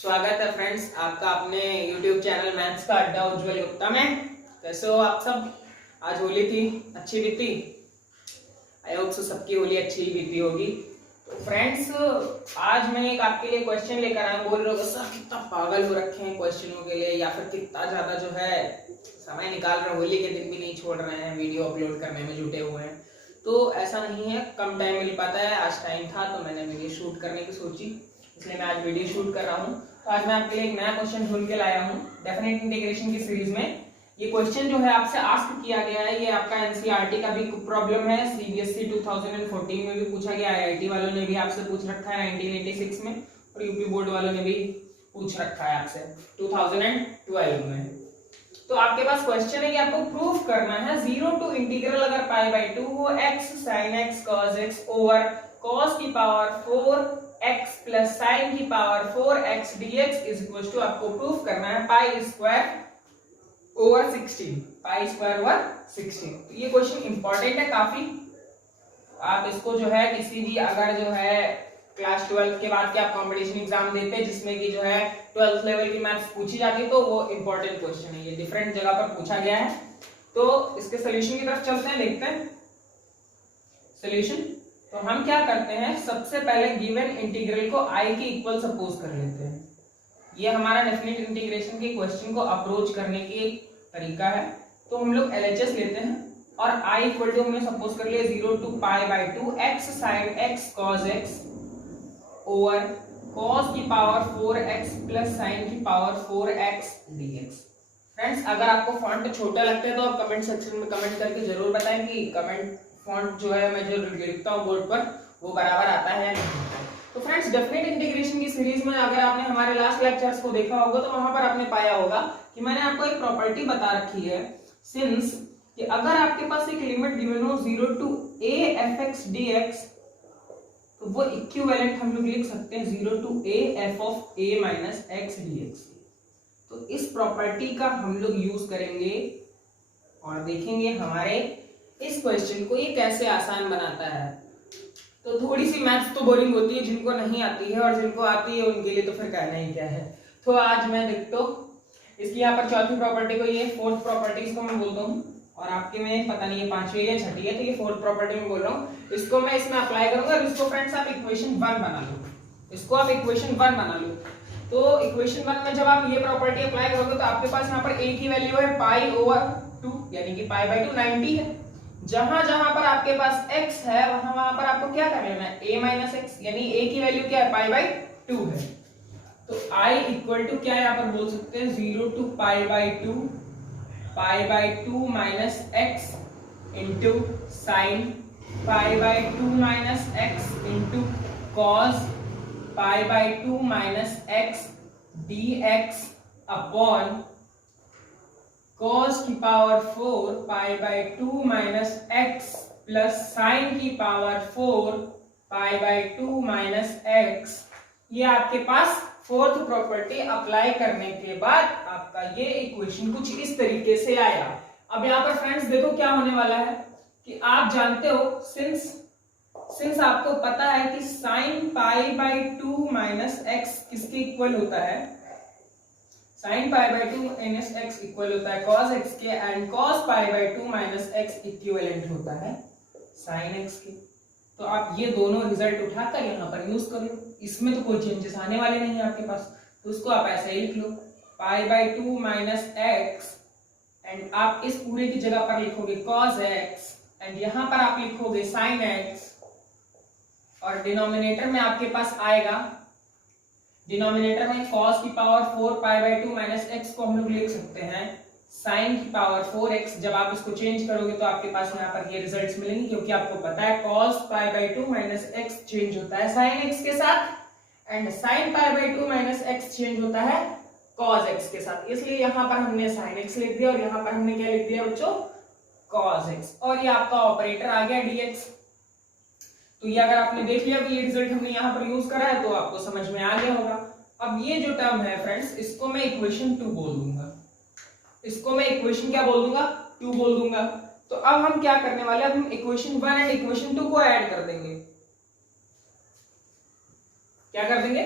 स्वागत है फ्रेंड्स आपका अपने YouTube चैनल मैथ्स का अड्डा उज्जवल गुप्ता में। कैसे हो आप सब? आज होली थी, अच्छी बीती। आई होप सो सबकी होली अच्छी ही बीती होगी। तो फ्रेंड्स आज मैं एक आपके लिए क्वेश्चन लेकर आया हूँ। बोल रहे हो सर कितना पागल हो रखे हैं क्वेश्चनों के लिए, या फिर कितना ज्यादा जो है समय निकाल रहे, होली के दिन भी नहीं छोड़ रहे हैं, वीडियो अपलोड करने में जुटे हुए हैं। तो ऐसा नहीं है, कम टाइम मिल पाता है। आज टाइम था तो मैंने वीडियो शूट करने की सोची, इसलिए मैं आज वीडियो शूट कर रहा हूँ। तो आज मैं आपके लिए एक नया क्वेश्चन ढूंढ के लाया हूँ डेफिनेट इंटीग्रेशन की सीरीज में। ये क्वेश्चन जो है आपसे आस्क किया गया है, ये आपका एनसीईआरटी का भी प्रॉब्लम है, सीबीएसई 2014 में भी पूछा गया, आईआईटी वालों ने भी आपसे पूछ रखा है 1986 में, और यूपी बोर्ड वालों ने भी पूछ रखा है आपसे 2012 में। तो आपके पास क्वेश्चन है कि आपको प्रूफ करना है 0 टू इंटीग्रल अगर π/2 हो x sin x cos x over cos की पावर 4x प्लस sin की power 4x dx is equal to, आपको प्रूफ करना है pi square over 16, pi square over 16। तो ये क्वेश्चन इंपॉर्टेंट है काफी। आप इसको जो है किसी भी अगर जो है क्लास 12 के बाद के आप कंपटीशन एग्जाम देते हैं जिसमें कि जो है 12th लेवल की मैथ्स पूछी जाती है, तो वो इंपॉर्टेंट क्वेश्चन है। ये डिफरेंट जगह पर पूछा गया है। तो इसके सॉल्यूशन की तरफ चलते हैं, देखते हैं सॉल्यूशन। तो हम क्या करते हैं, सबसे पहले गिवन इंटीग्रल को i के इक्वल सपोज कर लेते हैं। ये हमारा डेफिनेट इंटीग्रेशन के क्वेश्चन को अप्रोच करने की एक तरीका है। तो हम लोग LHS लेते हैं और i इक्वल टू हमने सपोज कर लिया 0 to π/2 x sin x cos x over cos की पावर 4x प्लस sin की पावर 4x dx। फ्रेंड्स अगर आपको फॉन्ट छोटा लगता है तो आप कमेंट सेक्शन में कमेंट करके जरूर बताएं कि कमेंट फॉन्ट जो है मैं जो लिखता हूँ बोर्ड पर वो बराबर आता है। तो फ्रेंड्स डेफिनेट इंटीग्रेशन की सीरीज में अगर आपने हमारे लास्ट लेक्चर्स को देखा होगा तो वहां पर आपने पाया होगा कि मैंने आपको एक प्रॉपर्टी बता रखी है, सिंस कि अगर आपके पास एक लिमिट गिवन हो 0 टू a fx dx, तो वो इक्विवेलेंट हम लोग लिख सकते हैं 0 to a f of a minus x dx। तो इस प्रॉपर्टी का हम लोग यूज करेंगे और देखेंगे हमारे इस क्वेश्चन को ये कैसे आसान बनाता है। तो थोड़ी सी मैथ्स तो बोरिंग होती है, जिनको नहीं आती है, और जिनको आती है उनके लिए तो फिर कहना ही क्या है। तो आज मैं देखता हूँ इसकी यहाँ पर चौथी प्रॉपर्टी को, ये फोर्थ प्रॉपर्टी इसको मैं बोलता हूँ, और आपके में पता नहीं है पांचवी या छठी है, तो ये फोर्थ प्रॉपर्टी में बोल रहा हूँ। इसको मैं इसमें अप्लाई करूंगा और इसको फ्रेंड्स आप इक्वेशन 1 बना लो, इसको आप इक्वेशन 1 बना लो। तो इक्वेशन 1 में जब आप ये प्रॉपर्टी अप्लाई करोगे तो आपके पास यहाँ पर a की वैल्यू है π/2, यानी कि π/2 90 है। जहां जहां पर आपके पास x है वहां वहां पर आपको क्या कर लेना है, a माइनस एक्स, यानी a की वैल्यू क्या है π/2 है। तो i इक्वल टू क्या यहाँ पर बोल सकते हैं 0 to π/2 minus x into sine π/2 minus x into cos π/2 minus x dx upon cos की power 4 π/2 minus x plus sine की पावर 4 π/2 माइनस x। ये आपके पास फोर्थ प्रॉपर्टी अप्लाई करने के बाद आपका ये इक्वेशन कुछ इस तरीके से आया। अब यहाँ पर फ्रेंड्स देखो क्या होने वाला है कि आप जानते हो सिंस आपको पता है कि साइन π/2 माइनस x किसके इक्वल होता है, साइन π/2 माइनस x इक्वल होता है cos x के, and cos π/2 minus x equivalent होता है sin x के। तो आप ये दोनों रिजल्ट उठाकर यहाँ पर यूज कर लो, इसमें तो कोई चेंजेस आने वाले नहीं है आपके पास, तो उसको आप ऐसे ही लिख लो π/2 माइनस x, एंड आप इस पूरे की जगह पर लिखोगे cos x, एंड यहाँ पर आप लिखोगे sin x, और डिनोमिनेटर में आपके पास आएगा, डिनोमिनेटर में cos की पावर 4 π/2 माइनस x को हम लोग लिख सकते हैं sin की पावर 4x। जब आप इसको चेंज करोगे तो आपके पास यहाँ पर ये रिजल्ट्स मिलेंगे, क्योंकि आपको पता है cos π/2 माइनस x चेंज होता है sin x के साथ, and sin π/2 minus x change होता है cos x के साथ। इसलिए यहाँ पर हमने sin x लिख दिया और यहाँ पर हमने क्या लिख दिया बच्चों, cos x, और ये आपका ऑपरेटर आ गया dx। तो ये अगर आपने देख लिया कि ये रिजल्ट हमने यहाँ पर यूज करा है तो आपको समझ में आ गया होगा। अब ये जो टर्म है फ्रेंड्स, इसको मैं इक्वेशन 2 बोल दूंगा, इसको मैं इक्वेशन क्या बोल दूंगा, 2 बोल दूंगा। तो अब हम क्या करने वाले हैं, अब हम इक्वेशन 1 एंड इक्वेशन 2 को ऐड कर देंगे। क्या कर देंगे,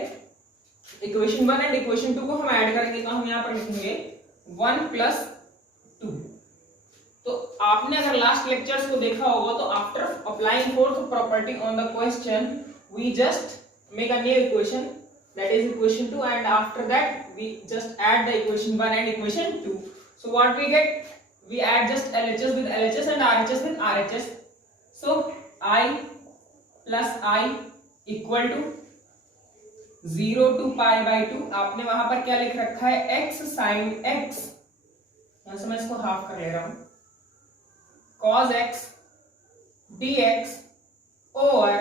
इक्वेशन 1 एंड इक्वेशन 2 को हम ऐड करेंगे तो हम यहाँ पर लिखेंगे 1 + 2। तो आपने अगर लास्ट लेक्चर्स को देखा होगा तो after applying fourth property on the question we just make a new equation that is equation 2 and after that we just add the equation 1 and equation 2. So what we get, we add just LHS with LHS and RHS with RHS. So I plus I equal to 0 to pi by 2। आपने वहां पर क्या लिख रखा है, x sin x, यहां से मैं इसको हाफ कर ले रहा हूं, cos x dx over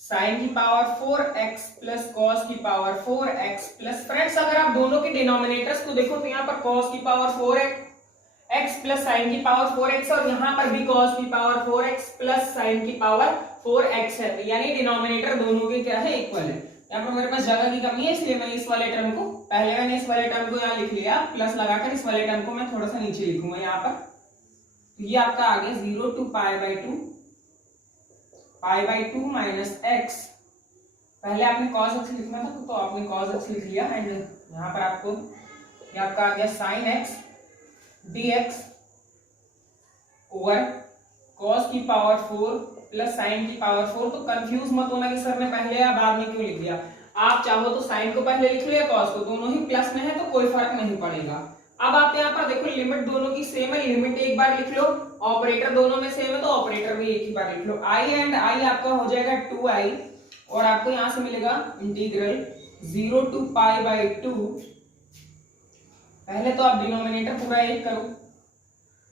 sine की पावर 4x प्लस कॉस की पावर 4x प्लस, फ्रेंड्स अगर आप दोनों के डिनोमिनेटर्स को देखो तो यहाँ पर cos की पावर 4x प्लस साइन की पावर 4x और यहाँ पर भी cos की पावर 4x प्लस साइन की पावर 4x है, यानी डिनोमिनेटर दोनों के क्या है, इक्वल है। यहाँ पर मेरे पास जगह की कमी है इसलिए मैं इस वाले टर्म को, पहले मैंने इस वाले टर्म को यहाँ लिख लिया, प्लस लगाकर इस वाले टर्म को मैं थोड़ा सा नीचे लिखूंगा यहाँ पर। तो ये आपका आ गया 0 to pi by 2 minus x। पहले आपने cos x लिखना था तो आपने cos x लिख लिया एंड यहाँ पर आपको ये आपका आ गया sin x dx over cos की पावर 4 प्लस sin की पावर 4। तो कंफ्यूज मत होना कि सर ने पहले या बाद में क्यों लिख दिया, आप चाहो तो sin को पहले लिख लो या cos को, दोनों ही प्लस में है तो कोई फर्क नहीं पड़ेगा। अब आप यहाँ पर देखो लिमिट दोनों की सेम है, लिमिट एक बार लिख लो, ऑपरेटर दोनों में सेम है तो ऑपरेटर भी एक ही बार लिख लो। i एंड i आपका हो जाएगा 2i और आपको यहां से मिलेगा इंटीग्रल 0 to pi by 2। पहले तो आप डिनोमिनेटर पूरा एक करो,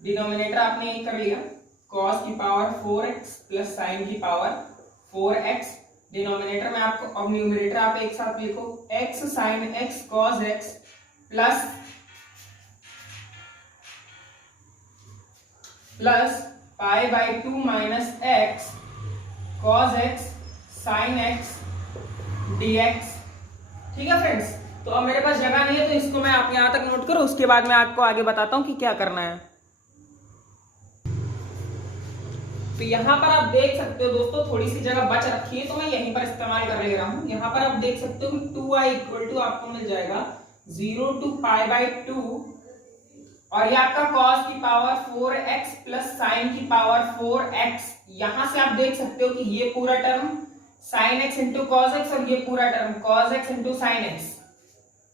डिनोमिनेटर आपने एक कर लिया, cos की पावर 4x प्लस sin की पावर 4x, डिनोमिनेटर में आपको, अब न्यूमरेटर आप एक साथ लिखो, x sin x cos x plus pi by 2 minus x cos x sin x dx। ठीक है फ्रेंड्स, तो अब मेरे पास जगह नहीं है तो इसको मैं आप यहां तक नोट करो, उसके बाद मैं आपको आगे बताता हूं कि क्या करना है। तो यहां पर आप देख सकते हो दोस्तों, थोड़ी सी जगह बच रखी है तो मैं यहीं पर इस्तेमाल कर ले रहा हूं। यहां पर आप देख सकते हो कि 2i इक्वल टू आपको मिल जाएगा 0 to pi by 2 और ये आपका cos की पावर 4x प्लस sin की पावर 4x। यहां से आप देख सकते हो कि ये पूरा term sin x into cos x और ये पूरा term cos x into sin x,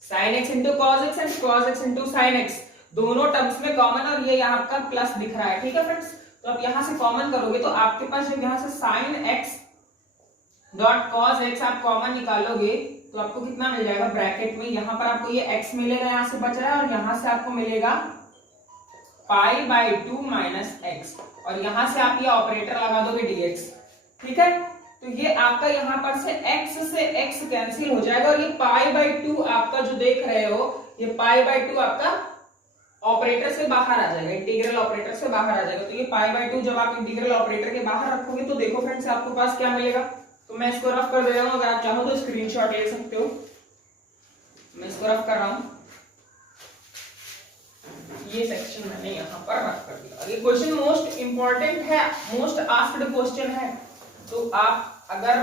sin x into cos x and cos x into sin x, दोनों टर्म्स में कॉमन और ये यहाँ आपका प्लस दिख रहा है। ठीक है फ्रेंड्स, तो अब यहां से कॉमन करोगे तो आपके पास जब यहां से sin x dot cos x आप कॉमन निकालोगे तो आपको कितना मिल जाएगा, ब्रैकेट में यहाँ पर आपको ये x मिलेगा, यहाँ से बच रहा है, और यहाँ से आपको मिलेगा पाई बाई 2 माइनस एक्स, और यहां से आप ये ऑपरेटर लगा दोगे dx। ठीक है, तो ये आपका यहां पर से x कैंसिल हो जाएगा और ये पाई बाई 2 आपका जो देख रहे हो, ये पाई बाई 2 आपका ऑपरेटर से बाहर आ जाएगा, इंटीग्रल ऑपरेटर से बाहर आ जाएगा। तो ये पाई बाई 2 जब आप इंटीग्रल ऑपरेटर के बाहर रखोगे तो देखो फ्रेंड्स आपके पास क्या मिलेगा। तो मैं इसको रफ कर दे रहा हूं, अगर आप चाहो तो स्क्रीनशॉट ले सकते हो, मैं इसको रफ कर रहा हूं, ये सेक्शन मैंने यहाँ पर रख कर दिया। ये क्वेश्चन मोस्ट इंपॉर्टेंट है, मोस्ट आस्क्ड क्वेश्चन है, तो आप अगर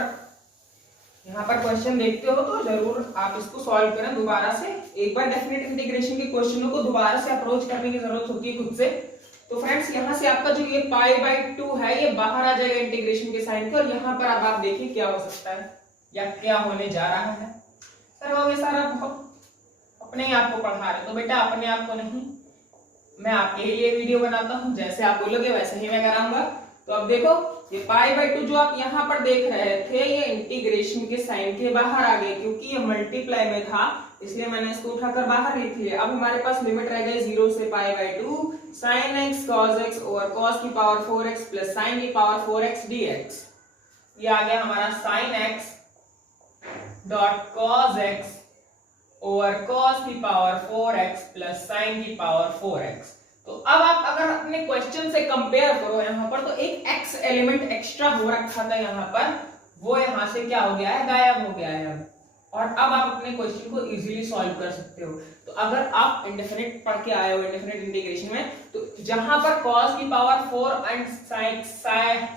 यहाँ पर क्वेश्चन देखते हो तो जरूर आप इसको सॉल्व करें दोबारा से, एक बार डेफिनेट इंटीग्रेशन के क्वेश्चनों को दोबारा से अप्रोच करने की जरूरत होती है खुद से। तो फ्रेंड्स यहाँ से आपका जो ये पाई बाई 2 है ये बाहर आ जाएगा इंटीग्रेशन के साइन के, और यहाँ पर अब आप देखिए क्या हो सकता है या क्या होने जा रहा है। सर वो सारा बहुत अपने आप को पढ़ा रहे, तो बेटा अपने आप को नहीं, मैं आपके लिए वीडियो बनाता हूं, जैसे आप बोलोगे वैसे ही मैं कराऊंगा। तो अब देखो ये पाई बाई 2 जो आप यहाँ पर देख रहे थे ये इंटीग्रेशन के साइन के बाहर आ गए, क्योंकि ये मल्टीप्लाई में था इसलिए मैंने इसको उठाकर बाहर लिख लिया। अब हमारे पास लिमिट रह गई 0 से पाई by 2 sin x cos x over cos की पावर 4x प्लस sin की पावर 4x dx। ये आ गया हमारा sin x dot cos x over cos की पावर 4x प्लस sin की पावर 4x। तो अब आप अगर अपने क्वेश्चन से कंपेयर करो यहाँ पर, तो एक x एलिमेंट एक्स्ट्रा हो रखा था यहाँ पर, वो यहाँ से क्या हो गया है, गायब हो गया है। और अब आप अपने क्वेश्चन को इजीली सॉल्व कर सकते हो। तो अगर आप इंडेफिनिट पढ़ के आए हो इंडेफिनिट इंटीग्रेशन में, तो जहां पर cos की पावर 4 एंड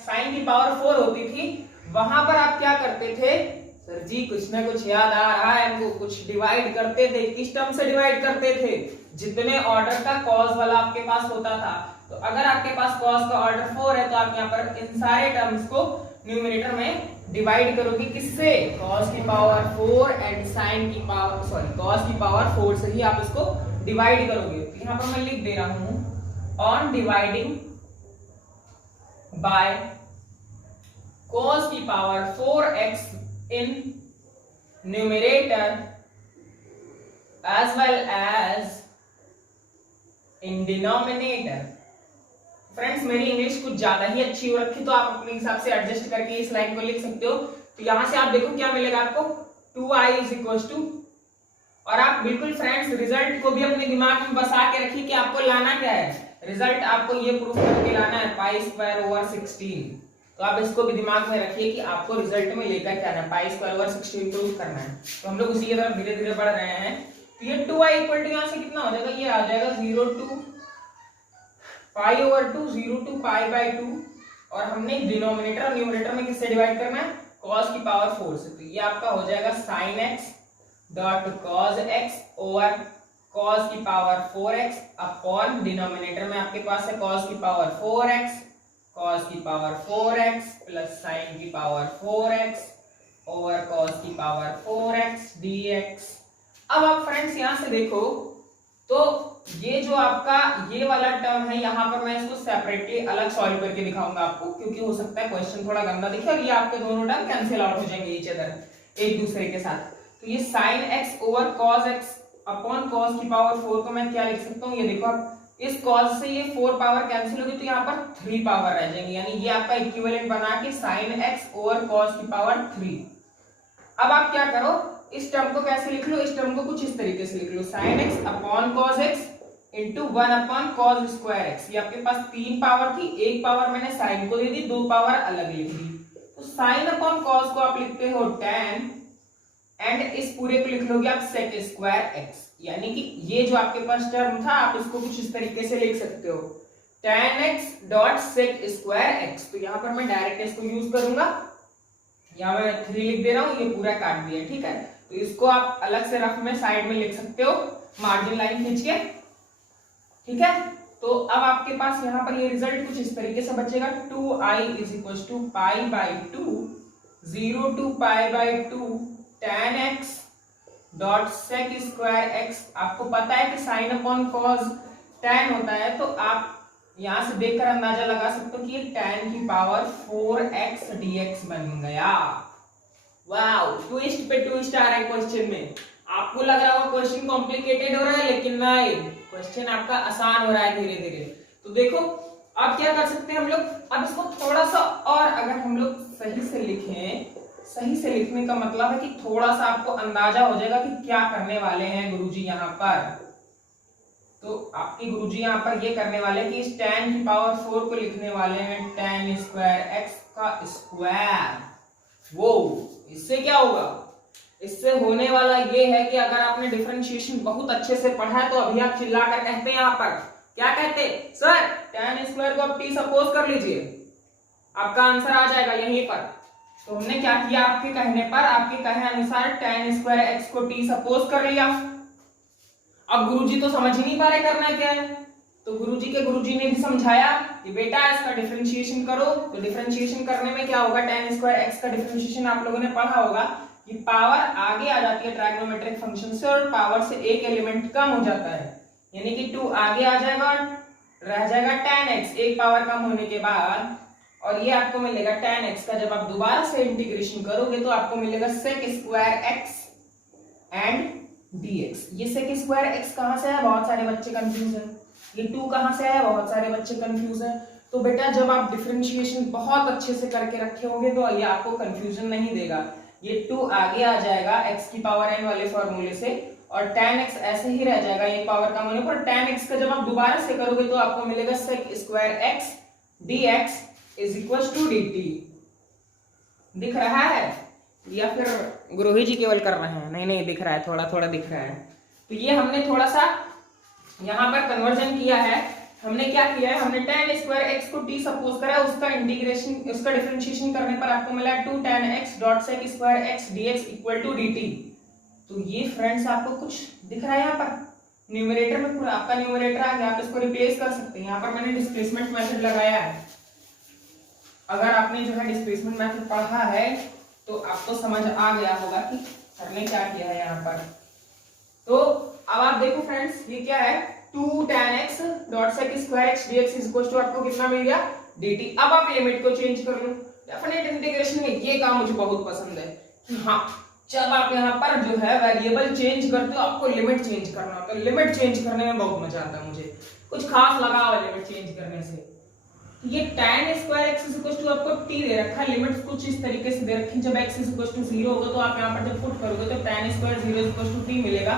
sin की पावर 4 होती थी, वहां पर आप क्या करते थे, सर जी कुछ ना कुछ याद आ रहा है हमको, कुछ डिवाइड करते थे, किस टर्म से डिवाइड करते थे? जितने ऑर्डर का कॉस वाला आपके पास होता था। तो अगर आपके पास कॉस का ऑर्डर 4 है तो आप यहाँ पर इन सारे टर्म्स को न्यूमरेटर में डिवाइड करोगे किससे? cos की पावर 4 एंड sin की पावर cos की पावर 4 से ही आप इसको डिवाइड करोगे। तो यहाँ पर मैं लिख दे रहा हूं ऑन डिवाइडिंग बाय cos की power 4x in numerator as well as in denominator। Friends मेरी इंग्लिश कुछ ज्यादा ही अच्छी हो रखी तो आप अपने हिसाब से एडजस्ट करके इस लाइन को लिख सकते हो। तो यहां से आप देखो क्या मिलेगा आपको 2i इज इक्वल टू, और आप बिल्कुल फ्रेंड्स रिजल्ट को भी अपने दिमाग में बसा के रखिए कि आपको लाना क्या है। रिजल्ट आपको ये प्रूफ करके लाना है पाई स्क्वायर ओवर 16। तो आप इसको भी दिमाग में रखिए कि आपको रिजल्ट में लेकर क्या है, पाई स्क्वायर ओवर 16 प्रूफ करना है। तो हम लोग उसी की तरफ धीरे धीरे बढ़ रहे हैं। तो ये 2i इक्वल टू यहां से कितना हो जाएगा, ये आ जाएगा 0 to pi over 2, 0 to pi by 2, और हमने डिनोमिनेटर और न्यूमरेटर में किससे डिवाइड करना है? cos की पावर 4 से। तो ये आपका हो जाएगा sin x dot cos x over cos की पावर 4x अपॉन डिनोमिनेटर में आपके पास है cos की पावर 4x, cos की पावर 4x प्लस sin की पावर 4x ओवर cos की पावर 4x dx। अब आप फ्रेंड्स यहां से देखो तो ये जो आपका ये वाला टर्म है, यहाँ पर मैं इसको सेपरेटली अलग सॉल्व करके दिखाऊंगा आपको, क्योंकि हो सकता है क्वेश्चन थोड़ा गंदा दिखे और ये आपके दोनों टर्म कैंसिल आउट हो जाएंगे ईच अदर एक दूसरे के साथ। तो ये sin x over cos x upon cos की पावर 4 को मैं क्या लिख सकता हूँ, ये देखो आप इस cos से ये 4 पावर कैंसिल होगी तो यहाँ पर 3 पावर रह जाएंगे, यानी ये आपका इक्विवेलेंट बना के sin x ओवर cos की पावर 3। अब आप क्या करो, इस टर्म को कैसे लिख लो, इस टर्म को कुछ इस तरीके से लिख लो sin x upon cos x into 1 upon cos square x। ये आपके पास 3 पावर थी, एक पावर मैंने sin को दे दी, 2 पावर अलग लिख दी। तो sin अपॉन cos को आप लिखते हो tan एंड इस पूरे को लिख लोगे आप sec स्क्वायर x, यानी कि ये जो आपके पास टर्म था आप इसको कुछ इस तरीके से लिख सकते हो tan x dot sec square x। तो यहाँ पर मैं डायरेक्ट इसको यूज करूंगा, यहाँ मैं 3 लिख दे रहा हूँ, ये पूरा काट दिया, ठीक है। तो इसको आप अलग से रफ में साइड में लिख सकते हो मार्जिन लाइन खींच के, ठीक है। तो अब आपके पास यहाँ पर ये रिजल्ट कुछ इस तरीके से बचेगा 2i is equal to pi by 2 0 to pi by 2 tan x dot sec square x। आपको पता है कि sin अपॉन cos tan होता है, तो आप यहां से देखकर अंदाजा लगा सकते हो कि ये tan की पावर 4x dx बन गया। वाओ, ट्विस्ट पे ट्विस्ट आ रहा है क्वेश्चन में। आपको लग रहा होगा क्वेश्चन कॉम्प्लिकेटेड हो रहा है, लेकिन नहीं, क्वेश्चन आपका आसान हो रहा है धीरे धीरे। तो देखो अब क्या कर सकते हैं हम लोग, अब इसको थोड़ा सा और अगर हम लोग सही से लिखें, सही से लिखने का मतलब है कि थोड़ा सा आपको अंदाजा हो जाएगा कि क्या करने वाले हैं गुरुजी यहाँ पर। तो आपके गुरुजी यहाँ पर ये करने वाले हैं कि इस tan की पावर 4 को लिखने वाले हैं tan स्क्वायर x का स्क्वायर। वो इससे क्या होगा, इससे होने वाला ये है कि अगर आपने डिफरेंशिएशन बहुत अच्छे से पढ़ा है तो अभी आप चिल्लाकर कहते हैं यहाँ पर, क्या कहते हैं सर, tan स्क्वायर को आप t सपोज कर लीजिए, आपका आंसर आ जाएगा यहीं पर। तो हमने क्या किया, आपके कहने पर, आपके कहे अनुसार tan स्क्वायर x को t सपोज कर लिया। अब गुरुजी तो समझ ही नहीं पा रहे करना क्या है, तो गुरुजी ने भी समझाया कि बेटा इसका डिफरेंशिएशन करो। तो डिफरेंशिएशन करने में क्या होगा, tan स्क्वायर x का डिफरेंशिएशन आप लोगों ने पढ़ा होगा कि पावर आगे आ जाती है ट्राइगोनोमेट्रिक फंक्शन से और पावर से एक एलिमेंट कम हो जाता है, यानी कि 2 आगे आ जाएगा और रह जाएगा tan x एक पावर कम होने के बाद, और ये आपको मिलेगा tan x का जब आप दोबारा से इंटीग्रेशन करोगे तो आपको मिलेगा sec square x and dx। ये sec स्क्वायर x कहां से है, बहुत सारे बच्चे कंफ्यूज हैं। ये 2 कहां से है, बहुत सारे बच्चे कंफ्यूज हैं। तो बेटा जब आप डिफरेंशिएशन बहुत अच्छे से करके रखे होंगे तो ये आपको कंफ्यूजन नहीं देगा। ये 2 आगे आ जाएगा x की पावर n वाले फॉर्मूले से, और tan x ऐसे ही रह जाएगा एक पावर कम होने पर। tan x का जब आप दोबारा से करोगे तो आपको मिलेगा sec square x dx is equal to dt। दिख रहा है या फिर गुरुजी जी केवल कर रहे हैं? नहीं दिख रहा है, थोड़ा थोड़ा दिख रहा है। तो ये हमने थोड़ा सा यहाँ पर कन्वर्जन किया है हमने क्या किया है, हमने tan स्क्वायर x को t सपोज करा है, उसका इंटीग्रेशन, उसका डिफरेंशिएशन करने पर आपको मिला 2 tan x dot sec square x dx equal to dt। तो ये फ्रेंड्स आपको कुछ दिख रहा है यहाँ पर न्यूमरेटर में, पूरा आपका न्यूमरेटर आ गया, आप इसको रिप्लेस कर सकते हैं। यहाँ पर मैंने डिस्प्लेसमेंट मेथड लगाया है। अगर आपने जो है डिस्प्लेसमेंट मेथड पढ़ा है तो आपको समझ आ गया होगा कि सर ने क्या किया है यहाँ पर। तो अब आप देखो फ्रेंड्स, ये क्या है, 2 tan x dot sec square x dx is equal to आपको कितना मिल गया, dt। अब आप लिमिट को चेंज कर लो। डेफिनेट इंटीग्रेशन में ये काम मुझे बहुत पसंद है कि हाँ, जब आप यहाँ पर जो है वेरिएबल चेंज करते हो आपको लिमिट चेंज करना होता है। लिमिट चेंज करने में बहुत मजा आता है मुझे, कुछ खास लगा हुआ लिमिट चेंज करने से। ये tan square x is equal to आपको t दे रखा है, लिमिट कुछ इस तरीके से दे रखी है। जब x इज इक्वल टू 0 होगा तो आप यहाँ पर जब पुट करोगे तो tan square 0 is equal to t मिलेगा,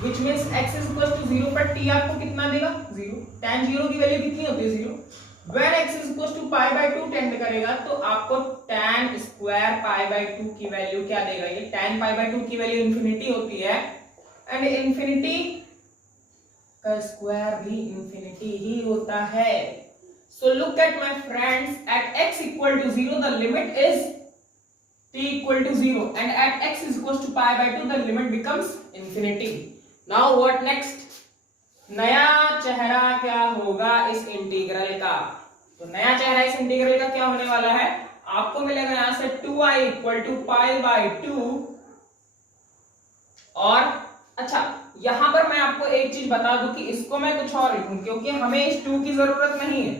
which means x is equal to 0 पर t आपको कितना देगा, 0। tan 0 की वैल्यू कितनी होती है, 0। when x is equal to pi by 2 tend करेगा तो आपको tan स्क्वायर पाई बाय 2 की वैल्यू क्या देगा, ये tan पाई बाय 2 की वैल्यू इंफिनिटी होती है, एंड इंफिनिटी का स्क्वायर भी इंफिनिटी ही होता है। So look at my friends, at x equal to 0 the limit is t equal to 0 and at x is equal to pi by 2 the limit becomes infinity. Now what next? नया चेहरा क्या होगा इस integral का? तो नया चेहरा इस इंटीग्रल का क्या होने वाला है, आपको मिलेगा यहां से 2i equal to pi by 2। और अच्छा, यहां पर मैं आपको एक चीज बता दूं कि इसको मैं कुछ और लिखूं, क्योंकि हमें इस 2 की जरूरत नहीं है,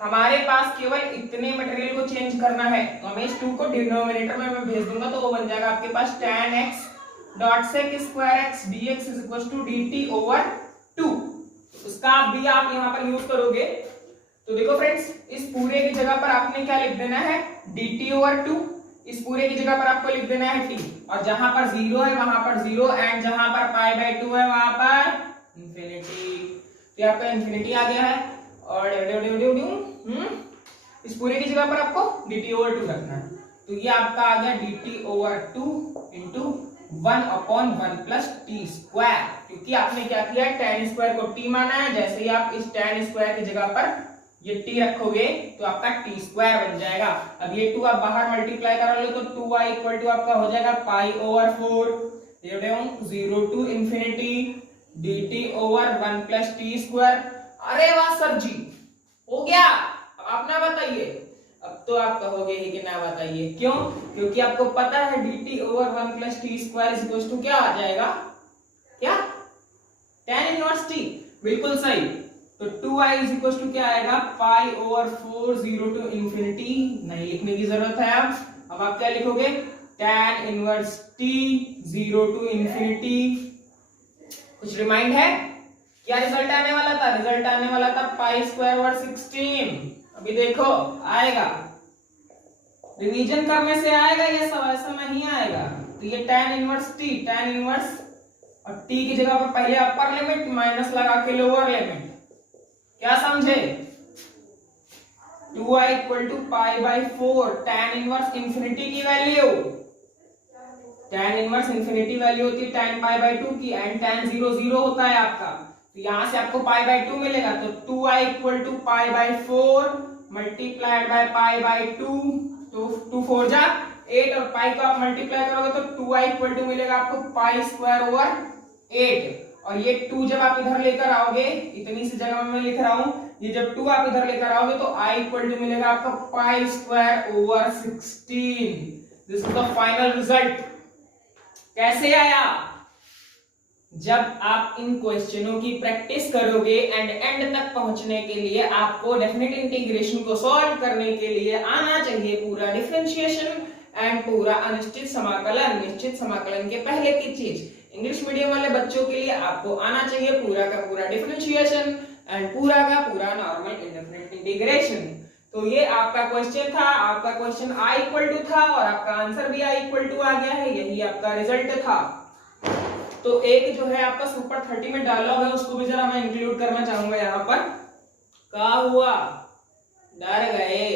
हमारे पास केवल इतने मटेरियल को चेंज करना है। तो हमें इस 2 को डिनोमिनेटर में मैं भेज दूंगा तो वो बन जाएगा आपके पास tan x dot sec square x dx is equal to dt over 2। उसका भी आप यहाँ पर यूज करोगे तो देखो फ्रेंड्स, इस पूरे की जगह पर आपने क्या लिख देना है, dt ओवर 2। इस पूरे की जगह पर आपको लिख देना है t, और जहां पर 0 है वहां पर 0, एंड जहां पर पाई बाय 2 है वहां पर इंफिनिटी। तो आपका इंफिनिटी आ गया है। और इस पूरे की जगह पर आपको dt ओवर 2 रखना है, तो ये आपका आ गया dt over 2 into 1/1 plus T square, क्योंकि आपने क्या किया है, tan स्क्वायर को t माना है। जैसे ही आप इस tan स्क्वायर की जगह पर ये t रखोगे तो आपका t स्क्वायर बन जाएगा। अब ये 2 आप बाहर मल्टीप्लाई करा लो तो 2y इक्वल टू आपका हो जाएगा pi over 4 0 to infinity dt over 1 plus T square. अरे वाह सर जी, हो गया। अब आप ना बताइए, अब तो आप कहोगे ही कि ना बताइए, क्यों? क्योंकि आपको पता है dt over 1 plus T square is equal to क्या आ जाएगा, क्या, tan इनवर्स t। बिल्कुल सही। तो 2i इज इक्वल टू क्या आएगा, पाई ओवर 4 0 टू इंफिनिटी। नहीं लिखने की जरूरत है। अब आप क्या लिखोगे, tan inverse t 0 to infinity. कुछ रिमाइंड है क्या रिजल्ट आने वाला था, रिजल्ट आने वाला था पाई स्क्वायर ओवर 16। अभी देखो आएगा, रिवीजन करने से आएगा, ये सब ऐसा नहीं आएगा। तो ये tan inverse t, tan inverse, और t की जगह पर पहले अपर लिमिट माइनस लगा के लोअर लिमिट, क्या समझे, 2i equal to pi by 4 tan inverse infinity की value, tan inverse infinity value होती है tan पाई बाय 2 की, एंड tan 0 0 होता है आपका। तो यहां से आपको पाई बाय 2 मिलेगा, तो 2i equal to pi by 4 multiplied by pi by 2, तो 2 4 जा 8, और पाई को आप मल्टीप्लाई करोगे तो 2i इक्वल टू मिलेगा आपको पाई स्क्वायर ओवर 8। और ये 2 जब आप इधर लेकर आओगे, इतनी सी जगह में मैं लिख रहा हूं, ये जब 2 आप इधर लेकर आओगे तो i इक्वल टू मिलेगा आपका पाई square over 16। This is the final result. कैसे आया, जब आप इन क्वेश्चनों की प्रैक्टिस करोगे एंड एंड तक पहुंचने के लिए आपको डेफिनेट इंटीग्रेशन को सॉल्व करने के लिए आना चाहिए पूरा डिफरेंशिएशन एंड पूरा अनिश्चित समाकलन। निश्चित समाकलन के पहले की चीज, इंग्लिश मीडियम वाले बच्चों के लिए आपको आना चाहिए पूरा का पूरा डिफरेंशिएशन एंड पूरा का पूरा नॉर्मल इंडेफिनिट इंटीग्रेशन। तो ये आपका क्वेश्चन था, आपका क्वेश्चन i इक्वल टू था और आपका आंसर भी i इक्वल टू आ गया है, यही आपका रिजल्ट था। तो एक जो है आपका सुपर 30 में डायलॉग है, उसको भी जरा मैं इंक्लूड करना चाहूंगा यहाँ पर। क्या हुआ, डर गए?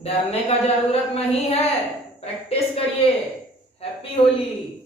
डरने का जरूरत नहीं है, प्रैक्टिस करिए। हैप्पी होली।